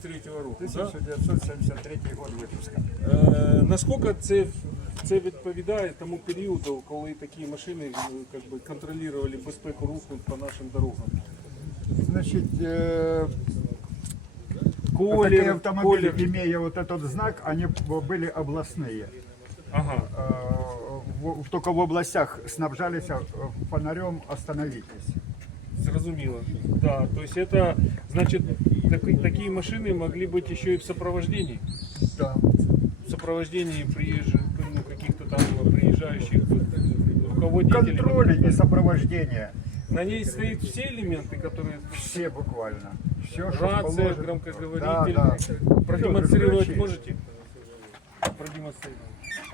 Третього року, 1973 год випуска. Наскільки це відповідає тому періоду, коли такі машини как бы, контролювали безпеку руху по нашим дорогам? Значит, Колер, такие автомобили, имея вот этот знак, они были областные. Ага. Только в областях снабжались фонарем «Остановитесь». Зрозуміло. Да, то есть это, значит, такие машины могли быть еще и в сопровождении? Да. В сопровождении приезжих, ну, каких-то там приезжающих руководителей. Контроль и сопровождение. На ней стоят все элементы, которые... Все буквально. Все, что Рация, положено. громкоговоритель. Да, да. Продемонстрировать Всё, можете? Продемонстрировать.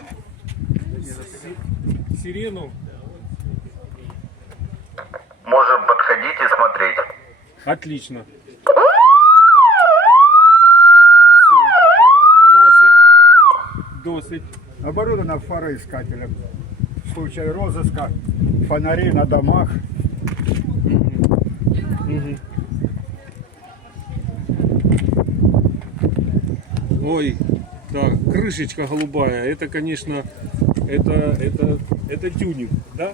Сирену. Можем подходить и смотреть. Отлично. Досыть. Оборудовано фароискателем. В случае розыска фонари на домах. Ой, да, крышечка голубая. Это, конечно, это тюнинг, да?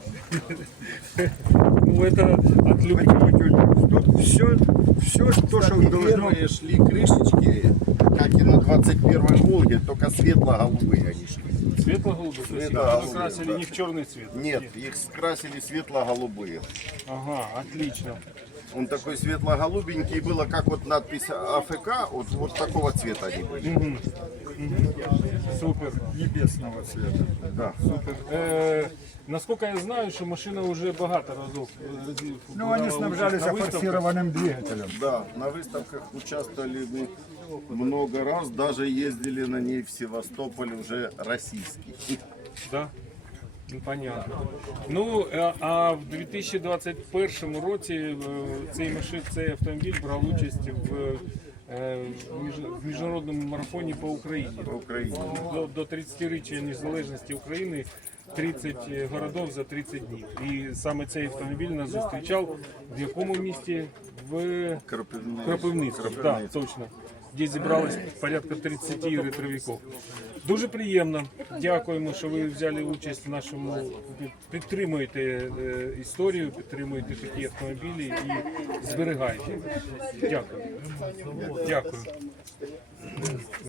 Ну, это от любви. Тут все то, что должно... Первые шли крышечки, как и на 21-й Волге, только светло-голубые они шли. Светло-голубый? То есть их Светло-голубый, выкрасили да. не в черный цвет? Нет, их скрасили светло-голубые. Ага, отлично. Он такой светло-голубенький, было как вот надпись АФК, вот такого цвета они были. Супер. Небесного цвета. Да. Насколько я знаю, что машина уже багато разів. Ну, они снабжались форсированным двигателем. Да, на выставках участвовали мы много раз, даже ездили на ней в Севастополь уже российский. Да? Ну, понятно. Ну, а в 2021 році цей автомобіль брав участь в міжнародному марафоні по Україні. По Україні. До 30-річчя незалежності України 30 городов за 30 днів. І саме цей автомобіль нас зустрічав в якому місті? В Кропивницькому. Так, точно. Де зібралось порядка 30 ретровиків. Дуже приємно. Дякуємо, що ви взяли участь в нашому, підтримуєте історію, підтримуєте такі автомобілі і зберігаєте. Дякую. Дякую.